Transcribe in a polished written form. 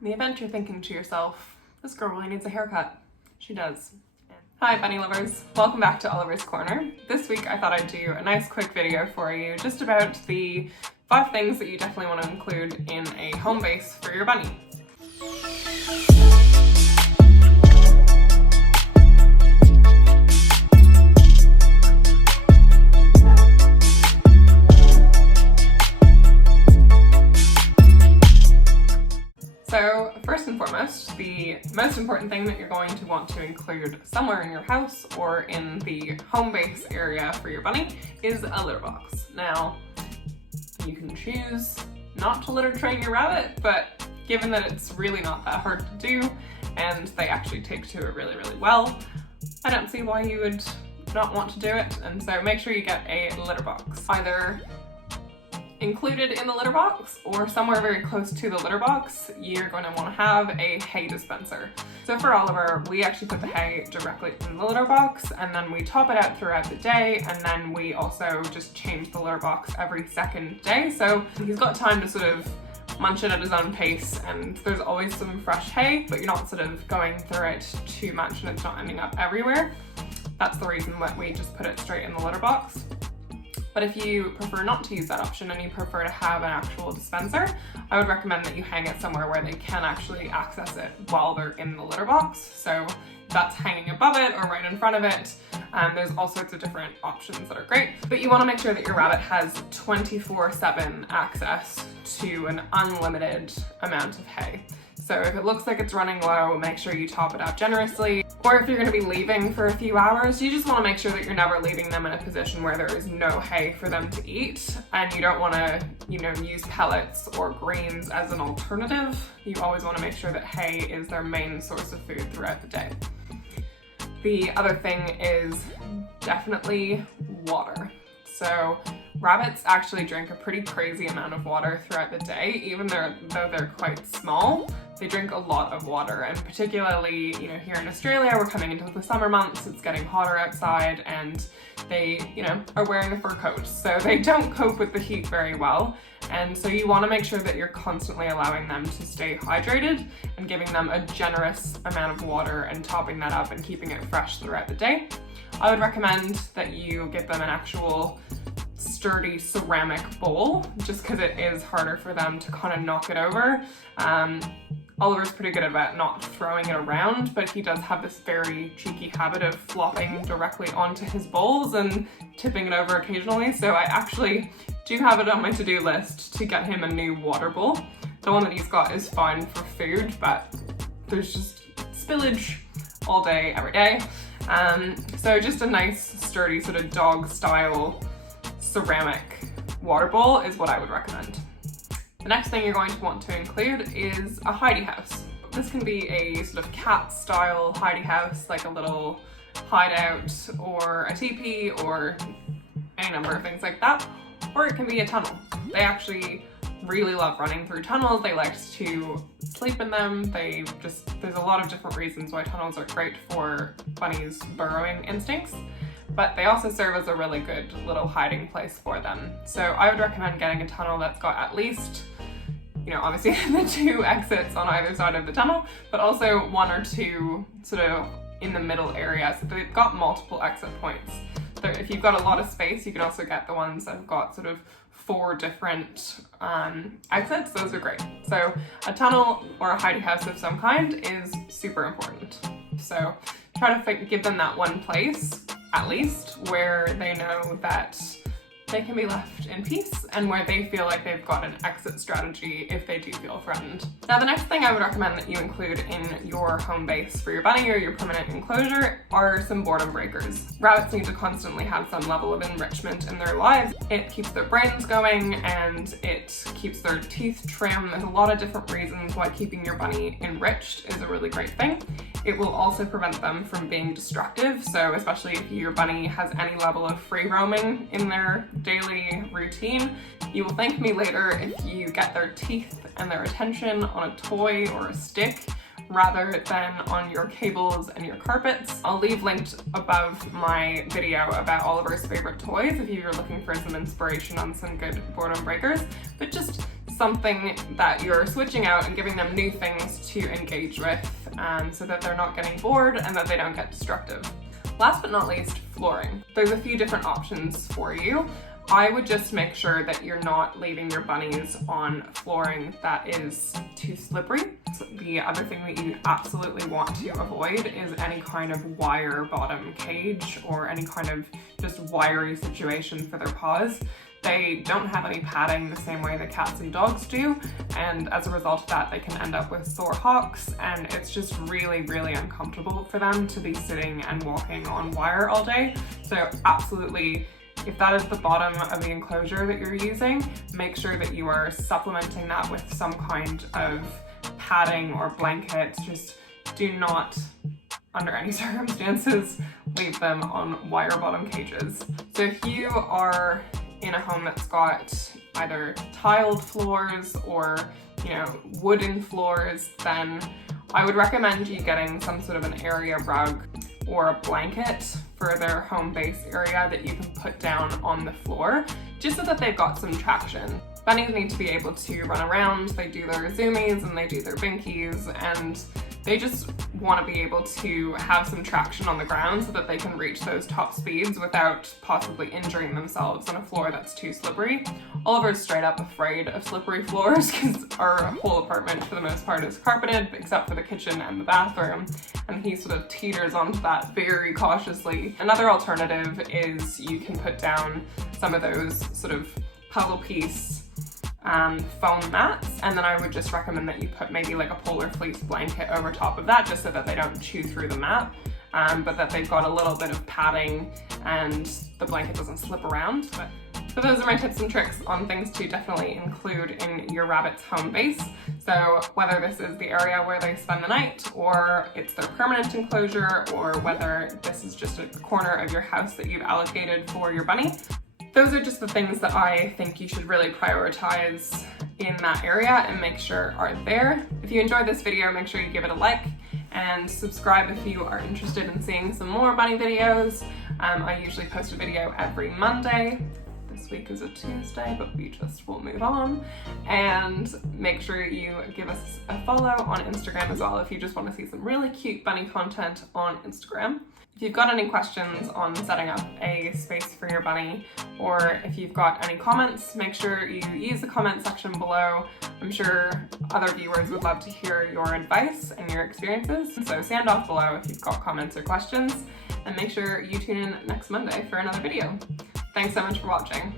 In the event you're thinking to yourself, this girl really needs a haircut, she does. Hi bunny lovers, welcome back to Oliver's Corner. This week I thought I'd do a nice quick video for you just about the 5 things that you definitely want to include in a home base for your bunny. So first and foremost, the most important thing that you're going to want to include somewhere in your house or in the home base area for your bunny is a litter box. Now, you can choose not to litter train your rabbit, but given that it's really not that hard to do and they actually take to it really, really well, I don't see why you would not want to do it. And so make sure you get a litter box, either included in the litter box or somewhere very close to the litter box. You're going to want to have a hay dispenser. So for Oliver, we actually put the hay directly in the litter box and then we top it out throughout the day, and then we also just change the litter box every second day. So he's got time to sort of munch it at his own pace, and there's always some fresh hay, but you're not sort of going through it too much and it's not ending up everywhere. That's the reason that we just put it straight in the litter box. But if you prefer not to use that option and you prefer to have an actual dispenser, I would recommend that you hang it somewhere where they can actually access it while they're in the litter box. So that's hanging above it or right in front of it. There's all sorts of different options that are great, but you want to make sure that your rabbit has 24/7 access to an unlimited amount of hay. So if it looks like it's running low, make sure you top it up generously. Or if you're going to be leaving for a few hours, you just want to make sure that you're never leaving them in a position where there is no hay for them to eat, and you don't want to, use pellets or greens as an alternative. You always want to make sure that hay is their main source of food throughout the day. The other thing is definitely water. So rabbits actually drink a pretty crazy amount of water throughout the day, even though they're quite small. They drink a lot of water, and particularly, here in Australia, we're coming into the summer months, it's getting hotter outside, and they, are wearing a fur coat, so they don't cope with the heat very well. And so you want to make sure that you're constantly allowing them to stay hydrated and giving them a generous amount of water and topping that up and keeping it fresh throughout the day. I would recommend that you give them an actual sturdy ceramic bowl, just because it is harder for them to kind of knock it over. Oliver's pretty good about not throwing it around, but he does have this very cheeky habit of flopping directly onto his bowls and tipping it over occasionally. So I actually do have it on my to-do list to get him a new water bowl. The one that he's got is fine for food, but there's just spillage all day, every day. So just a nice, sturdy sort of dog-style ceramic water bowl is what I would recommend. The next thing you're going to want to include is a hidey house. This can be a sort of cat-style hidey house, like a little hideout or a teepee or any number of things like that, or it can be a tunnel. They actually really love running through tunnels. They like to sleep in them. There's a lot of different reasons why tunnels are great for bunnies' burrowing instincts, but they also serve as a really good little hiding place for them. So I would recommend getting a tunnel that's got at least, obviously the 2 exits on either side of the tunnel, but also 1 or 2 sort of in the middle area, so they've got multiple exit points. So if you've got a lot of space, you can also get the ones that have got sort of 4 different exits. Those are great. So a tunnel or a hidey house of some kind is super important. So try to give them that one place, at least, where they know that they can be left in peace and where they feel like they've got an exit strategy if they do feel threatened. Now, the next thing I would recommend that you include in your home base for your bunny or your permanent enclosure are some boredom breakers. Rabbits need to constantly have some level of enrichment in their lives. It keeps their brains going and it keeps their teeth trim. There's a lot of different reasons why keeping your bunny enriched is a really great thing. It will also prevent them from being destructive, so especially if your bunny has any level of free roaming in their daily routine, you will thank me later if you get their teeth and their attention on a toy or a stick rather than on your cables and your carpets. I'll leave linked above my video about Oliver's favorite toys if you're looking for some inspiration on some good boredom breakers, but just something that you're switching out and giving them new things to engage with, so that they're not getting bored and that they don't get destructive. Last but not least, flooring. There's a few different options for you. I would just make sure that you're not leaving your bunnies on flooring that is too slippery. The other thing that you absolutely want to avoid is any kind of wire bottom cage or any kind of just wiry situation for their paws. They don't have any padding the same way that cats and dogs do, and as a result of that they can end up with sore hocks, and it's just really, really uncomfortable for them to be sitting and walking on wire all day. So absolutely, if that is the bottom of the enclosure that you're using, make sure that you are supplementing that with some kind of padding or blanket. Just do not, under any circumstances, leave them on wire bottom cages. So if you are in a home that's got either tiled floors or, wooden floors, then I would recommend you getting some sort of an area rug or a blanket for their home base area that you can put down on the floor, just so that they've got some traction. Bunnies need to be able to run around, they do their zoomies and they do their binkies, and they just want to be able to have some traction on the ground so that they can reach those top speeds without possibly injuring themselves on a floor that's too slippery. Oliver's straight up afraid of slippery floors because our whole apartment for the most part is carpeted except for the kitchen and the bathroom, and he sort of teeters onto that very cautiously. Another alternative is you can put down some of those sort of puzzle piece foam mats, and then I would just recommend that you put maybe like a polar fleece blanket over top of that, just so that they don't chew through the mat, but that they've got a little bit of padding and the blanket doesn't slip around. So those are my tips and tricks on things to definitely include in your rabbit's home base. So whether this is the area where they spend the night, or it's their permanent enclosure, or whether this is just a corner of your house that you've allocated for your bunny, those are just the things that I think you should really prioritize in that area and make sure are there. If you enjoyed this video, make sure you give it a like and subscribe if you are interested in seeing some more bunny videos. I usually post a video every Monday. This week is a Tuesday, but we just will move on. And make sure you give us a follow on Instagram as well if you just want to see some really cute bunny content on Instagram. If you've got any questions on setting up a space for your bunny, or if you've got any comments, make sure you use the comment section below. I'm sure other viewers would love to hear your advice and your experiences, so sound off below if you've got comments or questions, and make sure you tune in next Monday for another video. Thanks so much for watching.